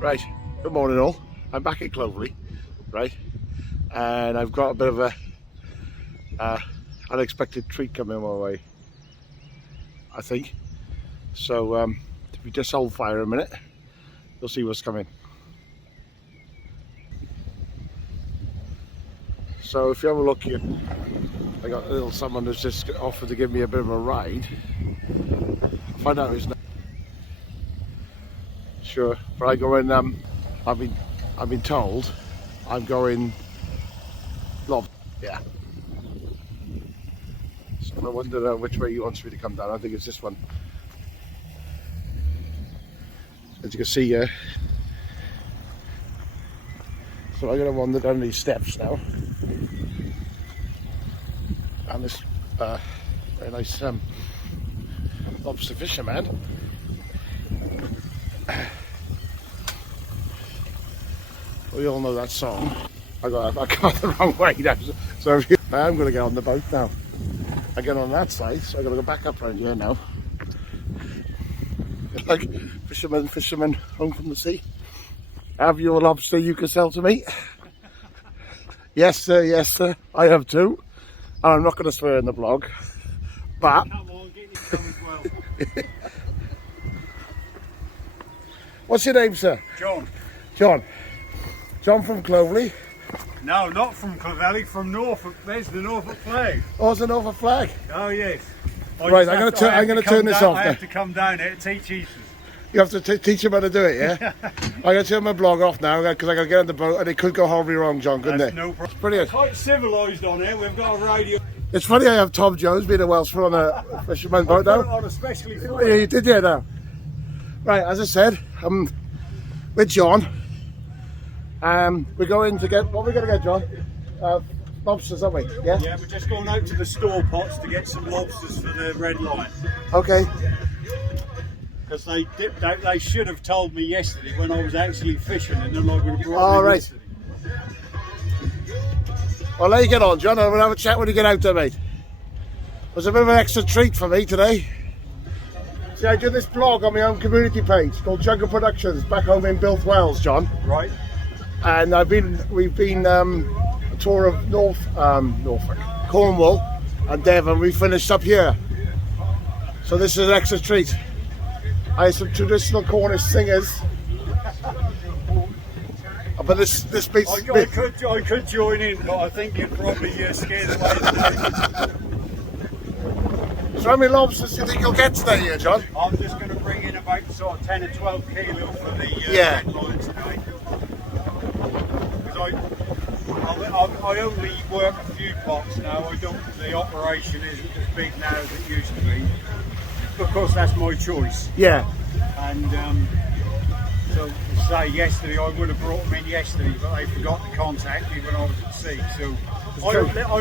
Right, good morning all. I'm back at Clovelly, right, and I've got a bit of a unexpected treat coming my way, I think. So if we just hold fire a minute, you'll see what's coming. So if you have a look here, I got a little someone who's just offered to give me a bit of a ride. I'll find out his name. Sure, but I go in. I've been told I'm going Lobster. Yeah. So I wonder which way he wants me to come down. I think it's this one. As you can see here. So I'm going to wander down these steps now. And this very nice lobster fisherman. We all know that song. I got the wrong way now. So I'm going to get on the boat now. I get on that side, so I'm going to go back up around here now. Like fisherman home from the sea. Have you a lobster you can sell to me? Yes sir, I have too. And I'm not going to swear in the blog, but... Come on, get your tongue as well. What's your name, sir? John. John from Clovelly? No, not from Clovelly, from Norfolk. There's the Norfolk flag. Oh, it's the Norfolk flag? Oh, yes. Right, I'm going to turn this off now. I have to come down here to teach Easters. You have to teach him how to do it, yeah? I'm going to turn my blog off now because I got to get on the boat and it could go horribly wrong, John, couldn't it? No problem. Brilliant. Quite civilised on here. We've got a radio. It's funny I have Tom Jones being a Welshman on a fisherman boat now. On especially for Yeah, you did, yeah, now. Right, as I said, with John. We're going to get, what are we going to get, John? Lobsters, aren't we? Yeah? Yeah, we're just going out to the store pots to get some lobsters for the red line. Okay. Because they dipped out, they should have told me yesterday when I was actually fishing, and then I would have brought All them right. yesterday. I'll let you get on, John. We'll have a chat when you get out there, mate. It was a bit of an extra treat for me today. See, I do this blog on my own community page called Jugger Productions back home in Built Wells, John. Right. And we've been a tour of Norfolk, Cornwall and Devon. We finished up here. So this is an extra treat. I had some traditional Cornish singers. But this beats... I could join in, but I think you'd probably scared away. So how many lobsters do you think you'll get today here, John? I'm just going to bring in about sort of 10 or 12 kilo for the Yeah. red line tonight. I only work a few pots now. The operation isn't as big now as it used to be. Of course, that's my choice. Yeah. And so, to say yesterday, I would have brought them in yesterday, but they forgot to contact me when I was at sea. So I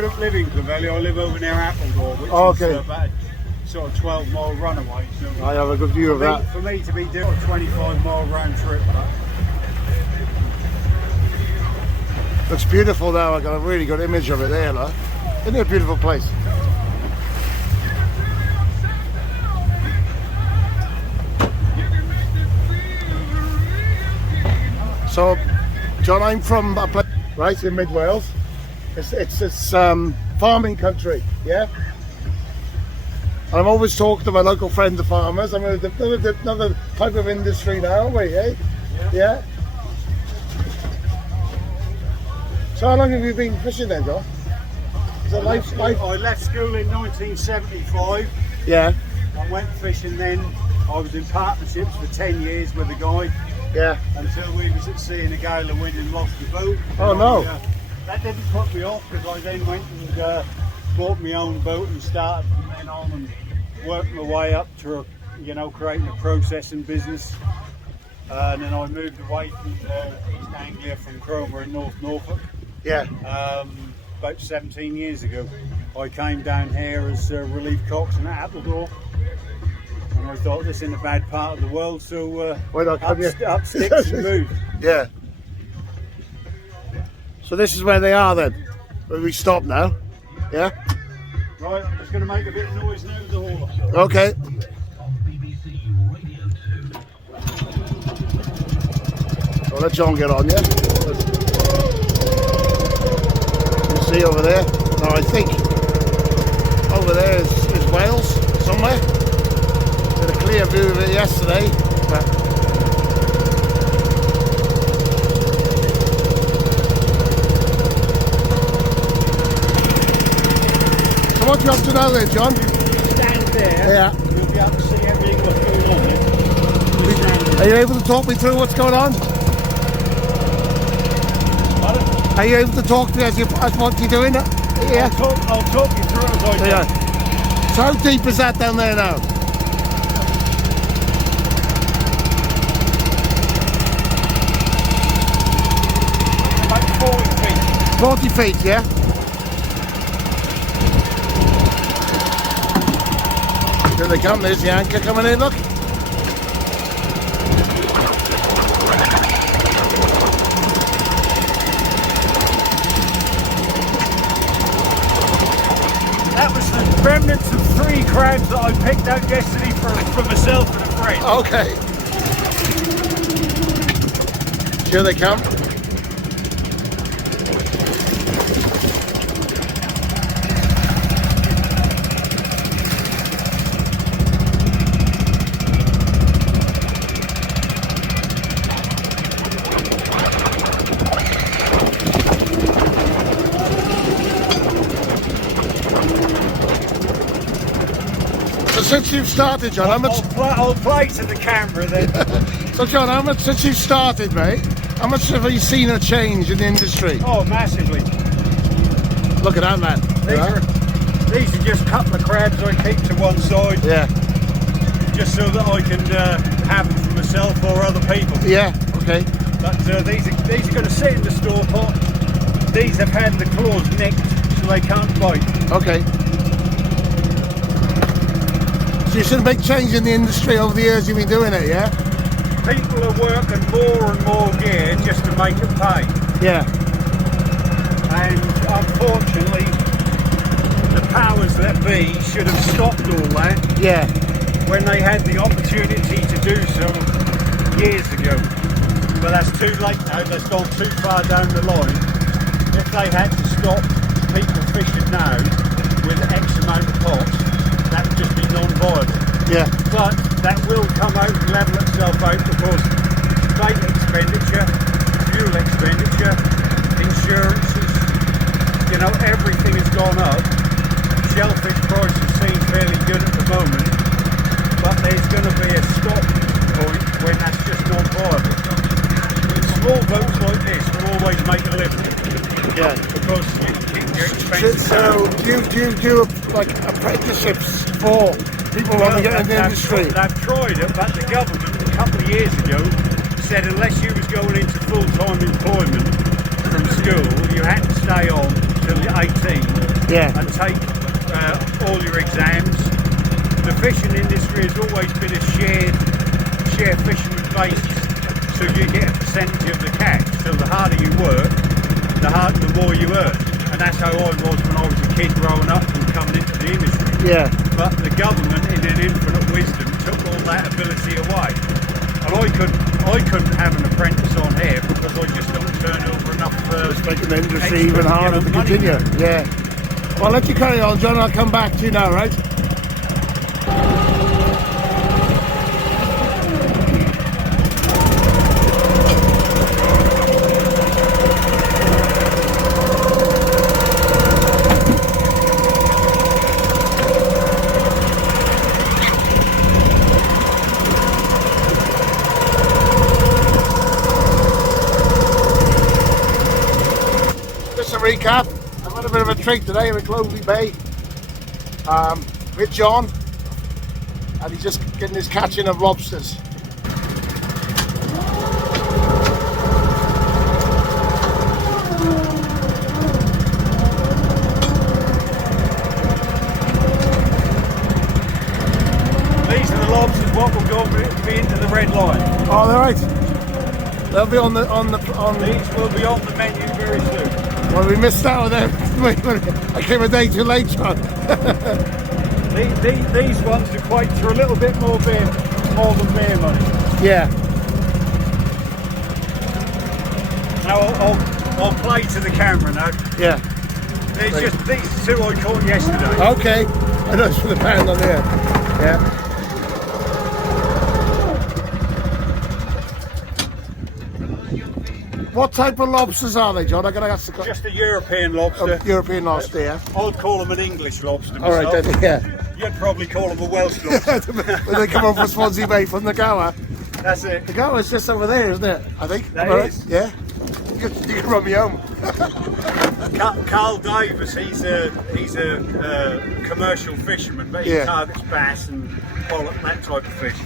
don't live in Clovelly. I live over near Appledore, which is about a sort of 12-mile run away. So I have a good view of that. For me to be doing a 25-mile round trip. Looks beautiful now. I got a really good image of it there, look. Isn't it a beautiful place? So, John, I'm from a place right in Mid Wales. It's farming country, yeah. And I'm always talking to my local friends, the farmers. I'm another type of industry now, aren't we? Eh? Yeah. So how long have you been fishing then, John? Is that life? I left school in 1975. Yeah. I went fishing then. I was in partnerships for 10 years with a guy. Yeah. Until we was at sea in a gale of wind and lost the boat. Oh no. That didn't put me off because I then went and bought my own boat and started from then on and worked my way up to, creating a processing business. And then I moved away from East Anglia from Cromer in North Norfolk. Yeah. About 17 years ago. I came down here as relief coxswain at Appledore. And I thought this in a bad part of the world, so up sticks and moved. Yeah. So this is where they are then, where we stop now. Yeah. Right, I'm just going to make a bit of noise now with the hauler. Okay. I'll let John get on, yeah? You see over there? No, I think over there is Wales somewhere. Had a clear view of it yesterday. But so what you up to now then, John? Stand there. Yeah. You'll be able to see everything what's going on there. Are you able to talk me through what's going on? Pardon? Are you able to talk to me as what you're doing? Yeah. I'll talk you through as I go. Yeah. So how deep is that down there now? About 40 feet. 40 feet, yeah? Here they come, there's the anchor coming in, look. That was the remnants of 3 crabs that I picked out yesterday for myself and a friend. Okay. Here they come. So since you've started, John, how much? I'll play to the camera then. So John, how much since you've started, mate? How much have you seen a change in the industry? Oh, massively. Look at that, man. These are just a couple of crabs I keep to one side, Yeah. just so that I can have them for myself or other people. Yeah. Okay. But these are going to sit in the store pot. These have had the claws nicked, so they can't bite. Okay. So you've seen a big change in the industry over the years you've been doing it, yeah? People are working more and more gear just to make it pay. Yeah. And unfortunately, the powers that be should have stopped all that Yeah. when they had the opportunity to do so years ago. But that's too late now, that's gone too far down the line. If they had to stop people fishing now with X amount of pots, that would just be non-viable. Yeah. But that will come out and level itself out because bait expenditure, fuel expenditure, insurances, you know, everything has gone up. Shellfish prices seem fairly good at the moment, but there's going to be a stop point when that's just not viable. Small boats like this will always make a living. Yeah. Because you can keep your expenses So down. do you do like apprenticeships for people who want to get in the industry? They've tried it, but the government a couple of years ago said unless you was going into full-time employment from school, you had to stay on till you're 18 Yeah. and take all your exams. The fishing industry has always been a share fisherman basis, so you get a percentage of the catch. So the harder you work, the more you earn. And that's how I was when I was a kid growing up and coming into the industry. Yeah. But the government, in an infinite wisdom, took all that ability away. And I couldn't have an apprentice on here because I just don't turn over enough. It's making the industry extra, even harder to money. continue. Yeah. Well, I'll let you carry on, John. I'll come back to you now, right? Just a recap. I've had a bit of a treat today in Clovelly Bay with John, and he's just getting his catching of lobsters. These are the lobsters what will go be into the red line. Oh, all right. They'll be on the These will be on the menu very soon. Well, we missed out on them. I came a day too late, John. These ones equate to a little bit more than beer money. Yeah. Now I'll play to the camera now. Yeah. It's just these two I caught yesterday. Okay. I know it's for the pound on there. Yeah. What type of lobsters are they, John? I'm going to ask the Just a European lobster. European lobster, yeah. I'd call them an English lobster. All right, then, yeah. You'd probably call them a Welsh lobster. When they come over Swansea Bay from the Gower. That's it. The Gower's just over there, isn't it? I think. That is. Yeah. You can run me home. Carl Davis, he's a commercial fisherman, but he targets bass and pollock, that type of fish.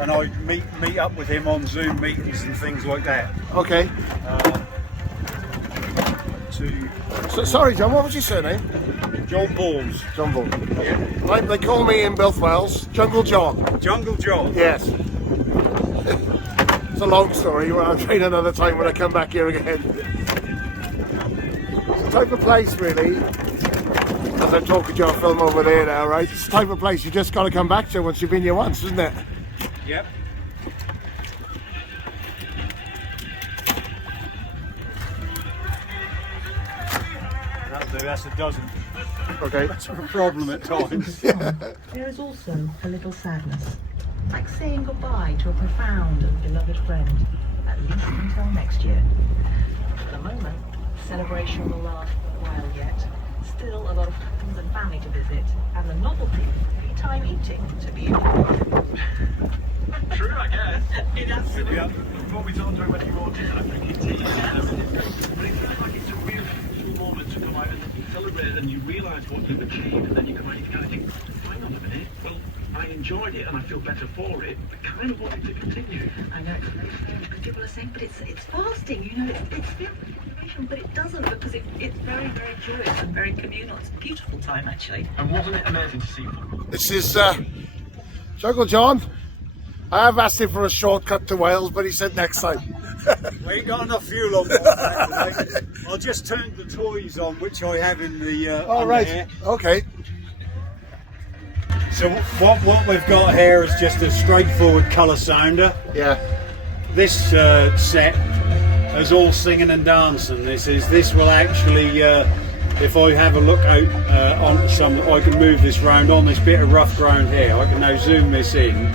And I meet up with him on Zoom meetings and things like that. Okay. Sorry, John, what was your surname? John Balls. John Ball. Yeah. Right, they call me in Built Wells Jungle John. Jungle John. Yes. It's a long story. I'll train another time when I come back here again. It's the type of place, really, as I'm talking to your film over there now, right? It's the type of place you just got to come back to once you've been here once, isn't it? Yep. That'll do, that's a dozen. Okay. That's a problem at times. There is also a little sadness, like saying goodbye to a profound and beloved friend, at least until next year. For the moment, the celebration will last for a while yet. Still a lot of friends and family to visit, and the novelty of free-time eating to be enjoyed. True, I guess. It absolutely. Yeah. What we talked about when you walked in, I'm drinking tea and everything. But it feels like it's a real full moment to come out and celebrate, and you realise what you've achieved, and then you come out and you kind of think, hang on a minute, well, I enjoyed it and I feel better for it. I kind of want it to continue. I know it's very strange because people are saying, but it's fasting, you know, it's filled with information, but it doesn't because it's very, very joyous and very communal. It's a beautiful time, actually. And wasn't it amazing to see? This is Jungle John. I have asked him for a shortcut to Wales, but he said next time. We ain't got enough fuel on board. I'll just turn the toys on, which I have in the All right. here. Okay. So what we've got here is just a straightforward colour sounder. Yeah. This set is all singing and dancing. This will actually, if I have a look out onto some, I can move this round on this bit of rough ground here. I can now zoom this in,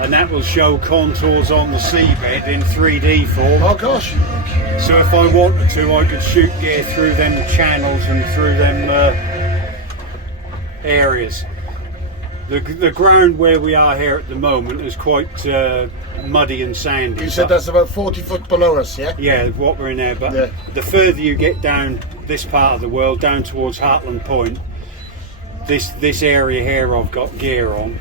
and that will show contours on the seabed in 3D form. Oh gosh. So if I wanted to, I could shoot gear through them channels and through them areas. The ground where we are here at the moment is quite muddy and sandy. You said that's about 40 foot below us, yeah? Yeah, what we're in there. But Yeah. the further you get down this part of the world, down towards Hartland Point, this area here I've got gear on.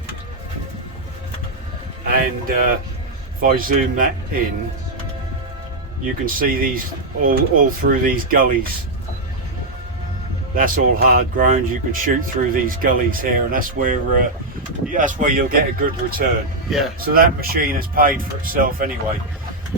And if I zoom that in, you can see these all through these gullies. That's all hard ground. You can shoot through these gullies here, and that's where you'll get a good return. Yeah. So that machine has paid for itself anyway.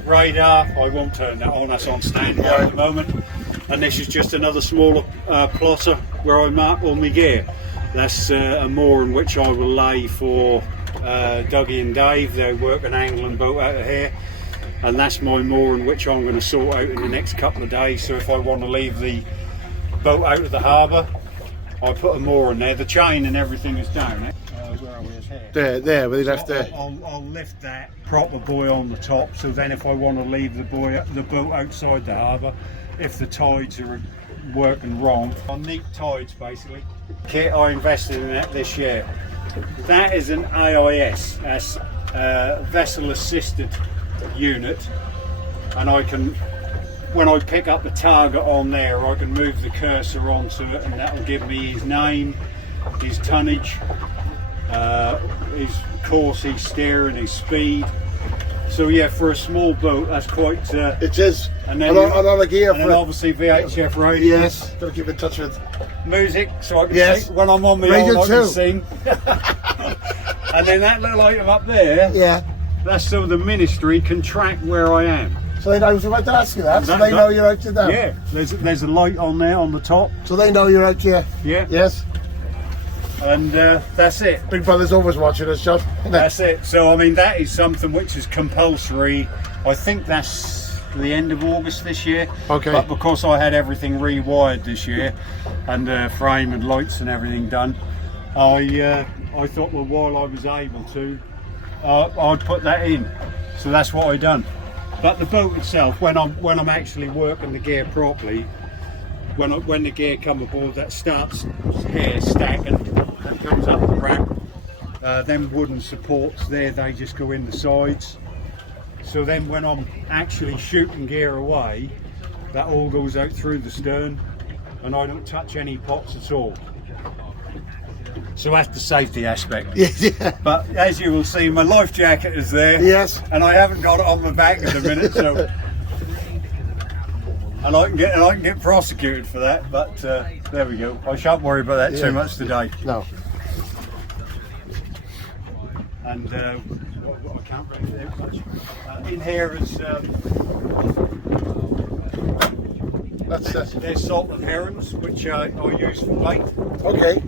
Radar, I won't turn that on. That's on standby at the moment. And this is just another smaller plotter where I mark all my gear. That's a mooring which I will lay for Dougie and Dave. They work an angling boat out of here, and that's my mooring which I'm going to sort out in the next couple of days. So if I want to leave the boat out of the harbour, I put a mooring there. The chain and everything is down. Where are we? It's here. There, we left there. I'll lift that, prop the buoy on the top, so then if I want to leave the boat outside the harbour, if the tides are working wrong, on neat tides basically. Kit I invested in that this year. That is an AIS, that's vessel assisted unit, and I can, when I pick up the target on there, I can move the cursor onto it, and that will give me his name, his tonnage, his course he's steering, his speed. So yeah, for a small boat, that's quite. It is. And then on a gear and for then obviously VHF radio. Yes. Don't keep in touch with Music, so I can Yes. sing. When I'm on my Radio own, I too. can sing. And then that little item up there, Yeah. that's so the ministry can track where I am. So I was about to ask you that. So That- they know you're out to them. Yeah, there's a light on there on the top. So they know you're out here. Yeah. Yes. And that's it. Big Brother's always watching us, John. That's it. So I mean, that is something which is compulsory. I think that's the end of August this year. Okay. But because I had everything rewired this year, and frame and lights and everything done, I thought, well, while I was able to, I'd put that in. So that's what I done. But the boat itself, when I'm actually working the gear properly, when the gear come aboard, that starts here stacking and comes up the ramp. Them wooden supports there, they just go in the sides. So then when I'm actually shooting gear away, that all goes out through the stern, and I don't touch any pots at all. So that's the safety aspect. Yeah. But as you will see, my life jacket is there. Yes. And I haven't got it on my back at the minute, so and I can get prosecuted for that. But there we go. I shan't worry about that too much today. No. And I can't bring it out much. In here is there's salt and herons, which I use for bait. Okay.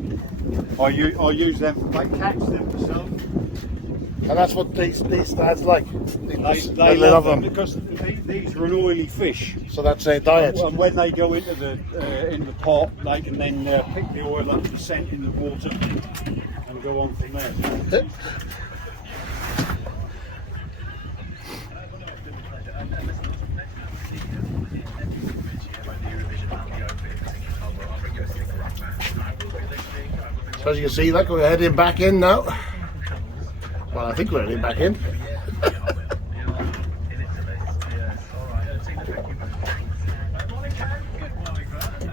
I use them for bait, catch them myself. And that's what these lads like. They love them because these are an oily fish. So that's their diet. And when they go into the pot, they can then pick the oil up, the scent in the water, and go on from there. So as you can see, look, we're heading back in now. Well, I think we're heading back in.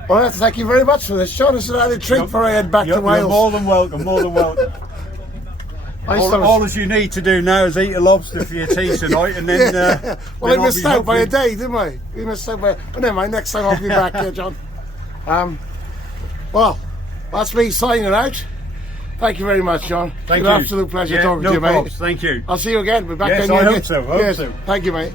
Well, that's, thank you very much for this, John. It's an added treat before I head back to Wales. You're more than welcome, more than welcome. All as you need to do now is eat a lobster for your tea tonight, and then. Well, then I missed out by a day, didn't I? We missed out by. But never mind. Next time I'll be back here, John. Well, that's me signing out. Thank you very much, John. Thank it's you. an absolute pleasure talking to you, problems. mate. Thank you. I'll see you again. We're back Yes, then. I hope so. Yes. Thank you, mate.